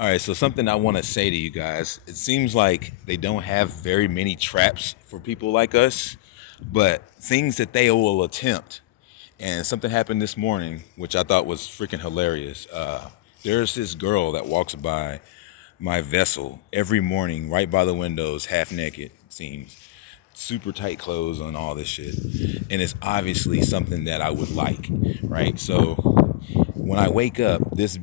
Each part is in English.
All right, so something I want to say to you guys. It seems like they don't have very many traps for people like us, but things that they will attempt. And something happened this morning, which I thought was freaking hilarious. There's this girl that walks by my vessel every morning, right by the windows, half naked, it seems, super tight clothes on, all this shit. And it's obviously something that I would like, right? So when I wake up, this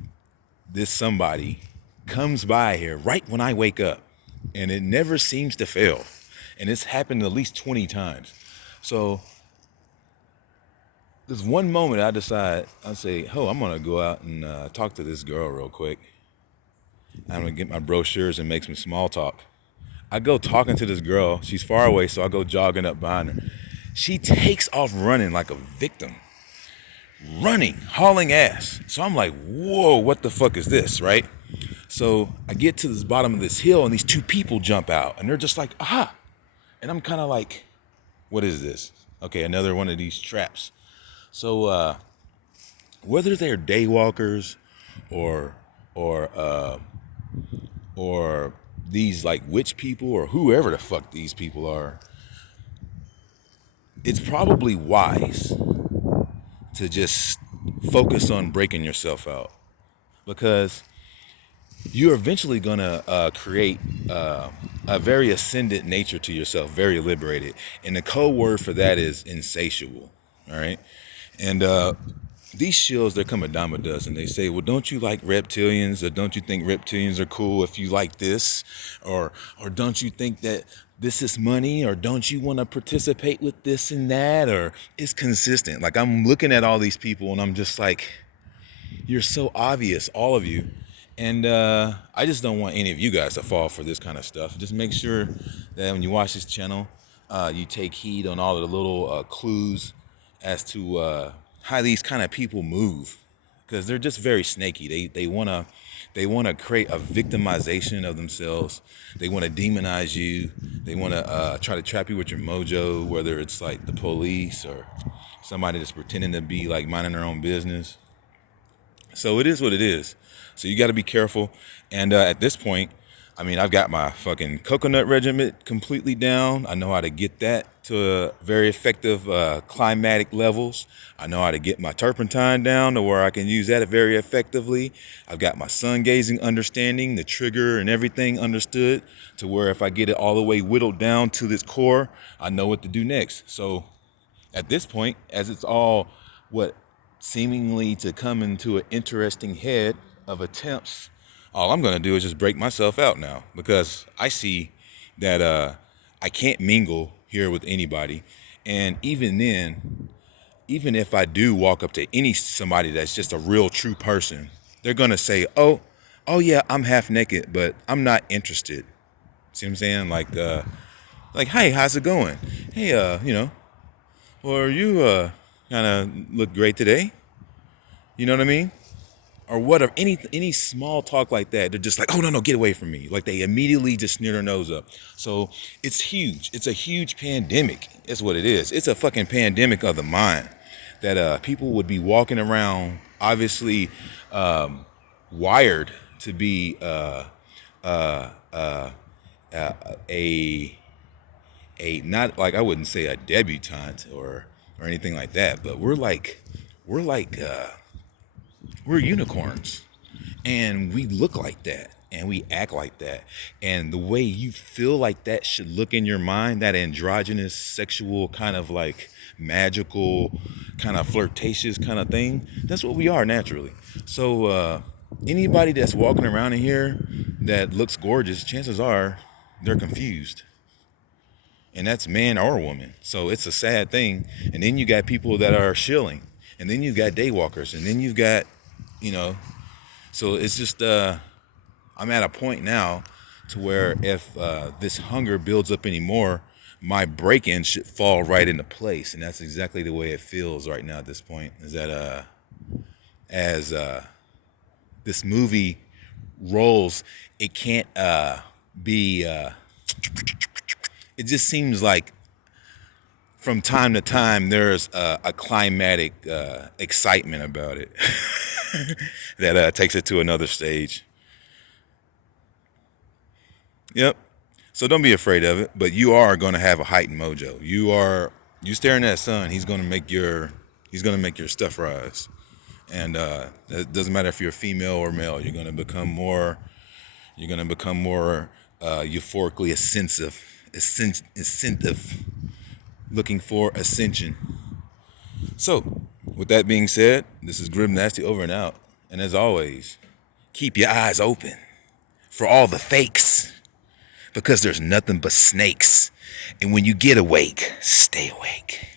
somebody comes by here right when I wake up, and it never seems to fail. And it's happened at least 20 times. So there's one moment I say, oh, I'm gonna go out and talk to this girl real quick. I'm gonna get my brochures and make some small talk. I go talking to this girl. She's far away, so I go jogging up behind her. She takes off running like a victim, running, hauling ass. So I'm like, whoa, what the fuck is this, right? So I get to the bottom of this hill, and these two people jump out, and they're just like, aha. And I'm kind of like, what is this? Okay, another one of these traps. So whether they're daywalkers or or uh, or these like witch people or whoever the fuck these people are, it's probably wise to just focus on breaking yourself out, because you're eventually gonna create a very ascendant nature to yourself, very liberated. And the code word for that is insatiable. All right. And these shills, they come a dime a dozen. They say, well, don't you like reptilians, or don't you think reptilians are cool if you like this, or don't you think that this is money, or don't you want to participate with this and that, or it's consistent. Like, I'm looking at all these people, and I'm just like, you're so obvious, all of you. And I just don't want any of you guys to fall for this kind of stuff. Just make sure that when you watch this channel, you take heed on all of the little clues as to how these kind of people move, because they're just very snaky. They wanna create a victimization of themselves. They want to demonize you. They want to try to trap you with your mojo, whether it's like the police or somebody that's pretending to be like minding their own business. So it is what it is. So you got to be careful. And at this point, I mean, I've got my fucking coconut regiment completely down. I know how to get that to very effective climatic levels. I know how to get my turpentine down to where I can use that very effectively. I've got my sun gazing understanding, the trigger and everything understood, to where if I get it all the way whittled down to this core, I know what to do next. So at this point, as it's all what seemingly to come into an interesting head of attempts, all I'm gonna do is just break myself out now, because I see that I can't mingle here with anybody. And even then, even if I do walk up to somebody that's just a real true person, they're gonna say, oh yeah, I'm half naked, but I'm not interested. See what I'm saying? Like, hey, how's it going? Hey, or you kind of look great today. You know what I mean? Or whatever, any small talk like that, they're just like, oh no, get away from me. Like, they immediately just sneer their nose up. So it's huge. It's a huge pandemic. That's what it is. It's a fucking pandemic of the mind, that people would be walking around, obviously wired to be a not like, I wouldn't say a debutante or anything like that, but we're like we're unicorns, and we look like that, and we act like that. And the way you feel like that should look in your mind, that androgynous sexual kind of like magical kind of flirtatious kind of thing, that's what we are naturally. So anybody that's walking around in here that looks gorgeous, chances are they're confused, and that's man or woman. So it's a sad thing. And then you got people that are shilling, and then you've got daywalkers, and then you've got, you know, so it's just I'm at a point now to where if this hunger builds up anymore, my break-in should fall right into place. And that's exactly the way it feels right now at this point, is that as this movie rolls, it can't be it just seems like from time to time there's a climatic excitement about it that takes it to another stage. Yep. So don't be afraid of it, but you are going to have a heightened mojo. You staring at that sun, he's going to make your stuff rise. And it doesn't matter if you're female or male, you're going to become more euphorically ascensive, looking for ascension. So, with that being said, this is Grim Nasty over and out. And as always, keep your eyes open for all the fakes, because there's nothing but snakes. And when you get awake, stay awake.